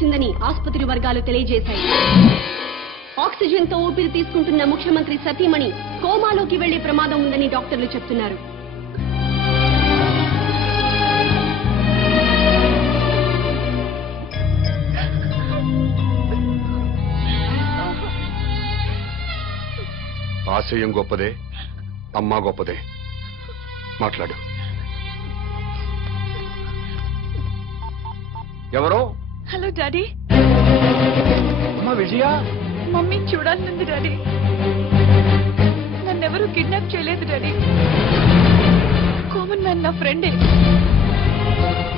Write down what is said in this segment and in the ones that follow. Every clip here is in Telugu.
సంభవించిందని ఆసుపత్రి వర్గాలు తెలియజేశాయి. ఆక్సిజన్ తో ఊపిరి తీసుకుంటున్న ముఖ్యమంత్రి సతీమణి కోమాలోకి వెళ్లే ప్రమాదం ఉందని డాక్టర్లు చెప్తున్నారు. ఆశయం గొప్పదే, అమ్మా గొప్పదే. మాట్లాడు. ఎవరో? Hello daddy. అమ్మా విజయ. మమ్మీ చూడాలనుంది డాడీ. నన్నెవరూ కిడ్నాప్ చేయలేదు డాడీ. కామన్ మ్యాన్ నా ఫ్రెండే.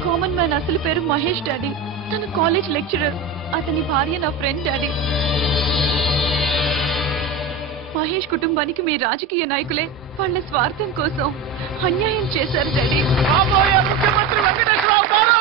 కామన్ మ్యాన్ అసలు పేరు మహేష్ డాడీ. తన కాలేజ్ లెక్చరర్. అతని భార్య నా ఫ్రెండ్ డాడీ. మహేష్ కుటుంబానికి మీ రాజకీయ నాయకులే వాళ్ళ స్వార్థం కోసం అన్యాయం చేశారు డాడీ. ముఖ్యమంత్రి వెంకటేశ్వరరావు గారు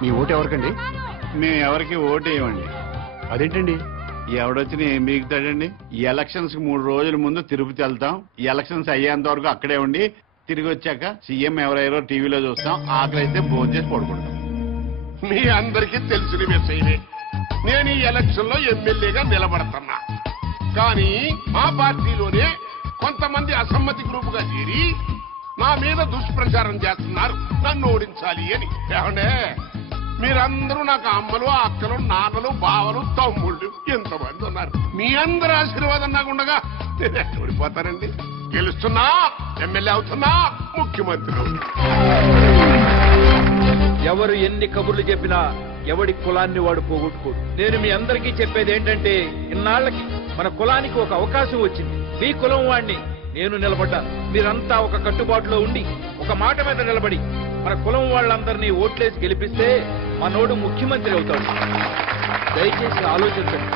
మీ ఓటు ఎవరికండి? మేము ఎవరికి ఓటు వేయమండి. అదేంటండి? ఎవడొచ్చినా ఏం మిగుతాడండి? ఈ ఎలక్షన్స్ కి 3 రోజుల ముందు తిరుపతి వెళ్తాం. ఈ ఎలక్షన్స్ అయ్యేంత వరకు అక్కడే ఉండి తిరిగి వచ్చాక సీఎం ఎవరెవరో టీవీలో చూస్తాం. ఆకలి అయితే భోజనం చేసి పడుకుంటాం. మీ అందరికీ తెలిసిన విషయమే. నేను ఈ ఎలక్షన్ లో ఎమ్మెల్యేగా నిలబడుతున్నా. కానీ మా పార్టీలోనే కొంతమంది అసమ్మతి గ్రూప్ గా చేరి నా మీద దుష్ప్రచారం చేస్తున్నారు, నన్ను ఓడించాలి అని. ఏమండే, మీరందరూ నాకు అమ్మలు, అక్కలు, నాన్నలు, బావలు, తమ్ముళ్ళు ఎంతమంది ఉన్నారు. మీ అందరి ఆశీర్వాదం నాకు ఉండగా నేను ఎక్కడ ఓడిపోతానండి? గెలుస్తున్నా, ఎమ్మెల్యే అవుతున్నా, ముఖ్యమంత్రి. ఎవరు ఎన్ని కబుర్లు చెప్పినా ఎవడి కులాన్ని వాడు పోగొట్టుకోడు. నేను మీ అందరికీ చెప్పేది ఏంటంటే, ఇన్నాళ్లకి మన కులానికి ఒక అవకాశం వచ్చింది. మీ కులం వాడిని నేను నిలబడ్డాను. మీరంతా ఒక కట్టుబాటులో ఉండి ఒక మాట మీద నిలబడి మన కులం వాళ్ళందరినీ ఓట్లేసి గెలిపిస్తే మనోడు ముఖ్యమంత్రి అవుతాడు. దయచేసి ఆలోచించండి.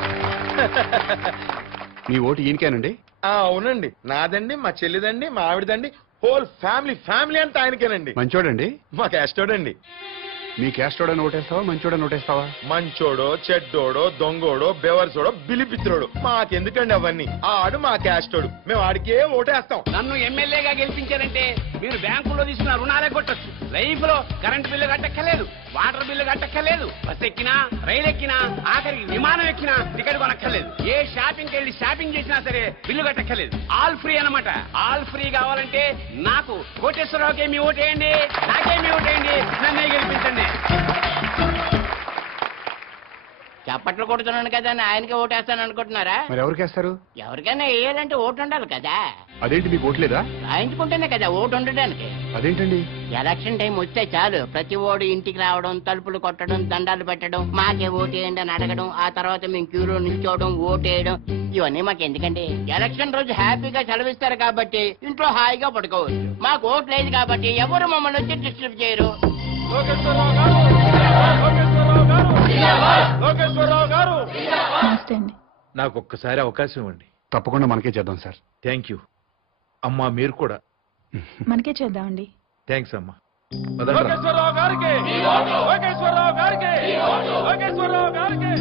మీ ఓటు ఈయనకేనండి? అవునండి, నాదండి, మా చెల్లిదండి, మా ఆవిడదండి, హోల్ ఫ్యామిలీ అంతా ఆయనకేనండి. మంచోడండి? మా క్యాస్టోడండి. మీ క్యాస్టోడని ఓటేస్తావా, మంచోడని ఓటేస్తావా? మంచోడో, చెడ్డోడో, దొంగోడో, బెవర్సోడో, బిలిపిత్రోడు మాకెందుకండి అవన్నీ? ఆడు మా క్యాస్టోడు, మేము ఆడికే ఓటేస్తాం. నన్ను ఎమ్మెల్యేగా గెలిపించారంటే మీరు బ్యాంకులో తీసుకున్న రుణాలే కొట్టచ్చు. లైఫ్ లో కరెంట్ బిల్లు కట్టక్కర్లేదు, వాటర్ బిల్లు కట్టక్కర్లేదు, బస్ ఎక్కినా, రైలు ఎక్కినా, ఆఖరికి విమానం ఎక్కినా టికెట్ కొనక్కర్లేదు. ఏ షాపింగ్కి వెళ్ళి షాపింగ్ చేసినా సరే బిల్లు కట్టక్కర్లేదు. ఆల్ ఫ్రీ అన్నమాట. ఆల్ ఫ్రీ కావాలంటే నాకు కోటేశ్వరరావుకే మీ ఓటేయండి, నాకే మీ ఓటేయండి, నన్నే గెలిపించండి. చప్పట్లు కొడుతున్నాను కదా అని ఆయనకే ఓటేస్తాను అనుకుంటున్నారా? మరి ఎవరికేస్తారు? ఎవరికైనా వేయాలంటే ఓటు ఉండాలి కదా. అదేంటి మీకు ఓట్లేదా? రాయించుకుంటేనే కదా ఓటు ఉండడానికి. అదేంటండి? ఎలక్షన్ టైం వస్తే చాలు ప్రతి ఓడు ఇంటికి రావడం, తలుపులు కొట్టడం, దండాలు పెట్టడం, మాకే ఓటేయండి అని అడగడం, ఆ తర్వాత మేము క్యూలో నిల్చోవడం, ఓటేయడం, ఇవన్నీ మాకు ఎందుకండి? ఎలక్షన్ రోజు హ్యాపీగా సెలవిస్తారు కాబట్టి ఇంట్లో హాయిగా పడుకోవచ్చు. మాకు ఓటు లేదు కాబట్టి ఎవరు మమ్మల్ని వచ్చి డిస్టర్బ్ చేయరు. నాకు ఒక్కసారి అవకాశం ఇవ్వండి. తప్పకుండా మనకే చేద్దాం సార్. థ్యాంక్ యూ అమ్మా. మీరు కూడా మనకే చేద్దామండి. థ్యాంక్స్ అమ్మా. లోకేశ్వరరావు గారికి, లోకేశ్వరరావు గారికి, లోకేశ్వరరావు గారికి.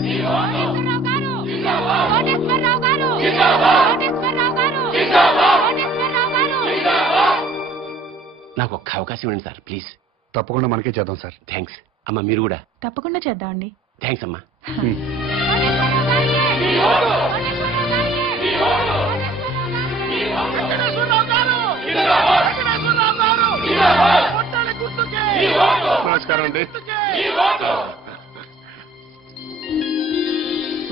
నాకు ఒక్క అవకాశం ఇవ్వండి సార్, ప్లీజ్. తప్పకుండా మనకే చేద్దాం సార్. థ్యాంక్స్ అమ్మా. మీరు కూడా తప్పకుండా చేద్దామండి. థ్యాంక్స్ అమ్మా. నమస్కారం అండి.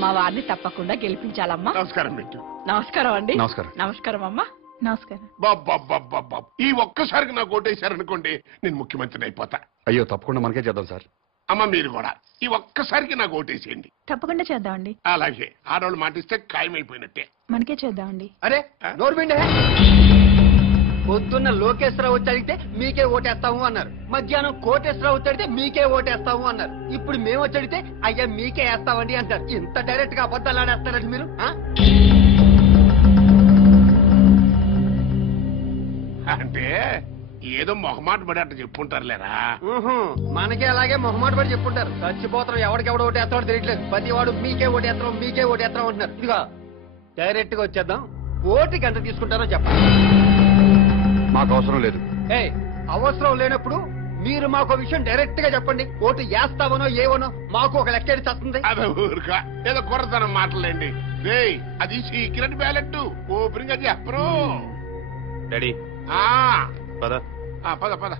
మా వారిని తప్పకుండా గెలిపించాలమ్మా. నమస్కారం పెట్టు. నమస్కారం అండి. నమస్కారం. నమస్కారం అమ్మా. నమస్కారం. బాబా, ఈ ఒక్కసారికి నాకు ఓటేశారనుకోండి, నేను ముఖ్యమంత్రిని అయిపోతా. అయ్యో, తప్పకుండా మనకే చేద్దాం సార్. అమ్మ మీరు కూడా ఈ ఒక్కసారికి నాకు ఓటేసేయండి. తప్పకుండా చేద్దామండి. అలాగే ఆడవాళ్ళు మాటిస్తే ఖాయమైపోయినట్టే. మనకే చేద్దామండి. అరే నోర్మిండే, పొద్దున్న లోకేశ్వరరావు వచ్చి అడిగితే మీకే ఓటేస్తాము అన్నారు. మధ్యాహ్నం కోటేశ్వరరావు వచ్చి అడిగితే మీకే ఓటేస్తాము అన్నారు. ఇప్పుడు మేము వచ్చి అడిగితే అయ్యా మీకే వేస్తామండి అంటారు. ఇంత డైరెక్ట్ గా అబద్ధాలు ఆడేస్తారండి మీరు. అంటే ఏదో మొహమాట పడి అట్ట చెప్పుంటారులేరా. మనకే అలాగే మొహమాట పడి చెప్పుంటారు. చచ్చిపోతాం ఎవడికెవడు ఓటేస్తాడో తెలియట్లేదు. ప్రతి వాడు మీకే ఓటేస్తాం మీకే ఓటేస్తాం అంటున్నారు. ఇదిగో డైరెక్ట్ గా వచ్చేద్దాం. ఓటుకి ఎంత తీసుకుంటారో చెప్పండి. మాకు అవసరం లేదు. అవసరం లేనప్పుడు మీరు మాకు విషయం డైరెక్ట్ గా చెప్పండి. ఓటు వేస్తావనో ఏవనో మాకు ఒక లెక్క వస్తుంది. అదే ఊరుక ఏదో కొరతనం మాటలేండి. అది సీక్రెట్ బ్యాలెట్ ఓపెనింగ్ అది చెప్పరు. డాడీ పద పద పద.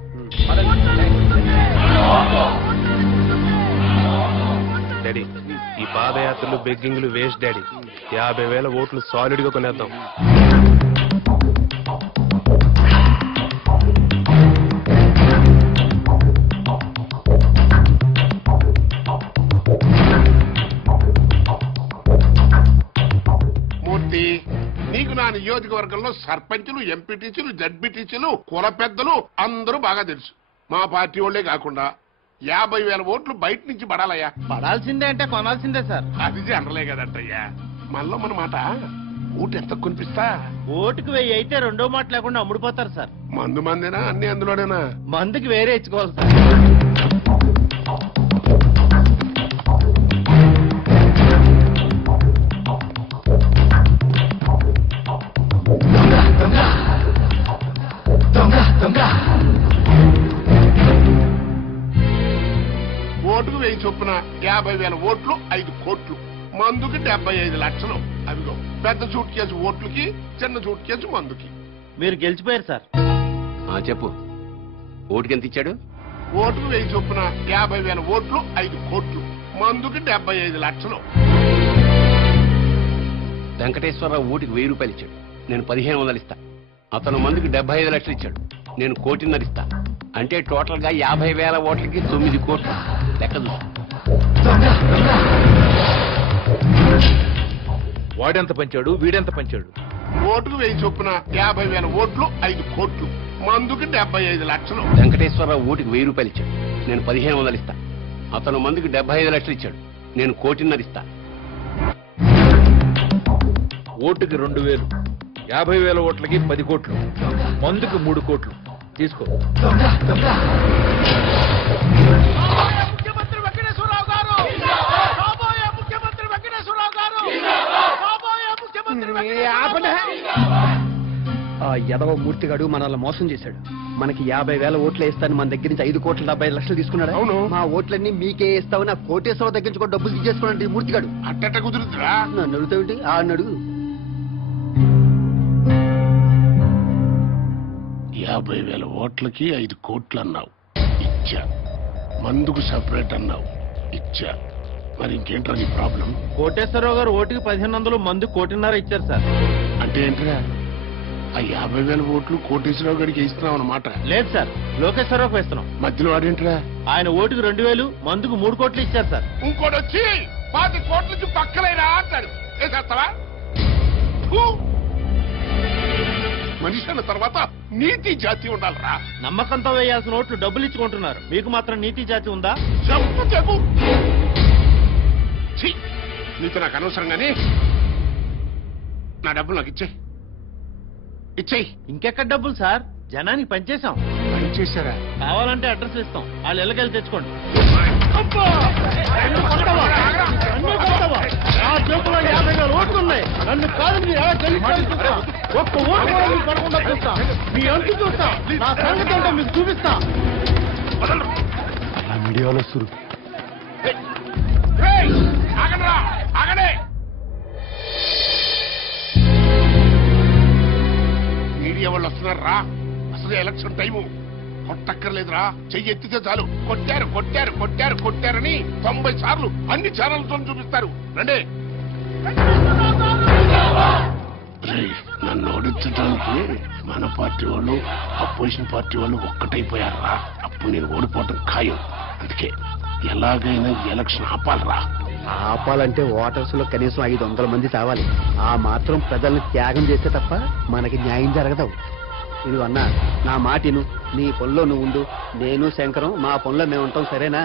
డాడీ ఈ పాదయాత్రలు బెగ్గింగ్లు వేస్ట్ డాడీ. 50,000 ఓట్లు సాలిడ్ గా కొనేద్దాం. మూర్తి నీకు నా నియోజకవర్గంలో సర్పంచులు ఎంపీటీసీలు జడ్పీటీసీలు కుల పెద్దలు అందరూ బాగా తెలుసు. మా పార్టీ వాళ్ళే కాకుండా 50,000 ఓట్లు బయట నుంచి పడాలయ్యా. పడాల్సిందే అంటే కొనాల్సిందే సార్. అది జనరలే కదంటయ్యా. మనలో మన మాట ఓటు ఎంత కొనిపిస్తా. ఓటుకు 1000 అయితే రెండో మాట లేకుండా అమ్ముడిపోతారు సార్. మందు మందేనా అన్ని అందులోనేనా? మందుకి వేరే ఇచ్చుకోవాలి సార్. ఓటుకు 1000 చొప్పున 50,000 ఓట్లు 5 కోట్లు. మందుకి 75 లక్షలు. అదిగో పెద్ద సూట్ కేసు ఓట్లకి చిన్న సూట్ కేసు మందుకి. మీరు గెలిచిపోయారు సార్. చెప్పు ఓటుకి ఎంత ఇచ్చాడు? ఓటుకు 1000 చొప్పున 50,000 ఓట్లు 5 కోట్లు. మందుకి 75 లక్షలు. వెంకటేశ్వరరావు ఓటుకి 1000 రూపాయలు ఇచ్చాడు. నేను 1500 ఇస్తా. అతను మందుకి 75 లక్షలు ఇచ్చాడు. నేను 1,50,000 ఇస్తా. అంటే టోటల్ గా 50,000 ఓట్లకి 9 కోట్లు. లెక్క చూసు. వాడెంత పంచాడు వీడెంత పంచాడు? ఓటుకు 1000 చొప్పున 50,000 ఓట్లు 5 కోట్లు. మందుకి 75 లక్షలు. వెంకటేశ్వరరావు ఓటుకి 1000 రూపాయలు ఇచ్చాడు. నేను 1500 ఇస్తా. అతను మందుకి 75 లక్షలు ఇచ్చాడు. నేను 1,50,000 ఇస్తా. ఓటుకి 2,000. 50,000 ఓట్లకి 10 కోట్లు. మందుకి 3 కోట్లు. తీసుకో. ముఖ్యమంత్రి వెంకటేశ్వరరావు గారు. ముఖ్యమంత్రి వెంకటేశ్వరరావు గారు. ఆ యదవ మూర్తిగాడు మనల్ని మోసం చేశాడు. మనకి 50,000 ఓట్లు వేస్తాను మన దగ్గర నుంచి 5,70,00,000 లక్షలు తీసుకున్నాడు. అవును. మా ఓట్లన్నీ మీకే ఇస్తామని ఆ కోటేశ్వరరావు దగ్గర నుంచి కూడా డబ్బులు తీసేసుకోండి ఈ మూర్తిగాడు. అట్టట కుదురుతురా? నన్ను అడుగుతావేంటి? ఆ అడుగు. 50,000 ఓట్లకి 5 కోట్లు అన్నావు, ఇచ్చా. మందుకు సెపరేట్ అన్నావు, ఇచ్చా. మరి ఇంకేంట్రా నీ ప్రాబ్లం? కోటేశ్వరరావు గారు ఓటుకి 1,500, మందు 1,50,000 ఇచ్చారు సార్. అంటే ఏంట్రా? ఆ 50,000 ఓట్లు కోటేశ్వరరావు గారికి ఇస్తున్నావు అన్నమాట? లేదు సార్, లోకేశ్వరరావుకి వేస్తున్నాం. మధ్యలో వాడేంట్రా? ఆయన ఓటుకు 2,000, మందుకు 3 కోట్లు ఇచ్చారు సార్. ఇంకోటి వచ్చి 10 కోట్ల నుంచి పక్కలేరా అంటాడు. వేసేస్తావా? మనిషి అన్న తర్వాత నీతి జాతి ఉండాలరా. నమ్మకంతో వేయాల్సిన ఓట్లు డబ్బులు ఇచ్చుకుంటున్నారు. మీకు మాత్రం నీతి జాతి ఉందా? చెప్పు. నీతో నాకు అనవసరం గానీ నా డబ్బులు నాకు ఇచ్చేయి. ఇంకెక్కడ డబ్బులు సార్? జనానికి పనిచేశాం. పనిచేశారా? కావాలంటే అడ్రస్ ఇస్తాం, వాళ్ళు ఇళ్ళకెళ్ళి తెచ్చుకోండి. ఓట్లున్నాయి, నన్ను కాదు మీరు ఎలా గెలిచారు? ఒక్క ఓటు కూడా పడకుండా చూస్తా. మీ అంటు చూస్తా, నా సంగతి అంటే మీకు చూపిస్తా. మీడియాలో సురు ఆగండి. మీడియా వాళ్ళు వస్తున్నారా? అసలు ఎలక్షన్ టైము. కొట్టక్కర్లేదురా, చెయ్యి ఎత్తితే చాలు. కొట్టారని 90 సార్లు అన్ని ఛానల్తో చూపిస్తారు. రండి. నన్ను ఓడించడానికి మన పార్టీ వాళ్ళు అపోజిషన్ పార్టీ వాళ్ళు ఒక్కటైపోయారా? అప్పుడు నేను ఓడిపోవటం ఖాయం. అందుకే ఎలాగైనా ఎలక్షన్ ఆపాలరా. ఆపాలంటే ఓటర్స్ లో కనీసం 500 మంది చావాలి. ఆ మాత్రం ప్రజల్ని త్యాగం చేస్తే తప్ప మనకి న్యాయం జరగదు. ఇదిగో అన్నా, నా మాటిను, నీ పనిలో నువ్వు ఉండు, నేను శంకరం మా పనిలో మేము ఉంటాం, సరేనా?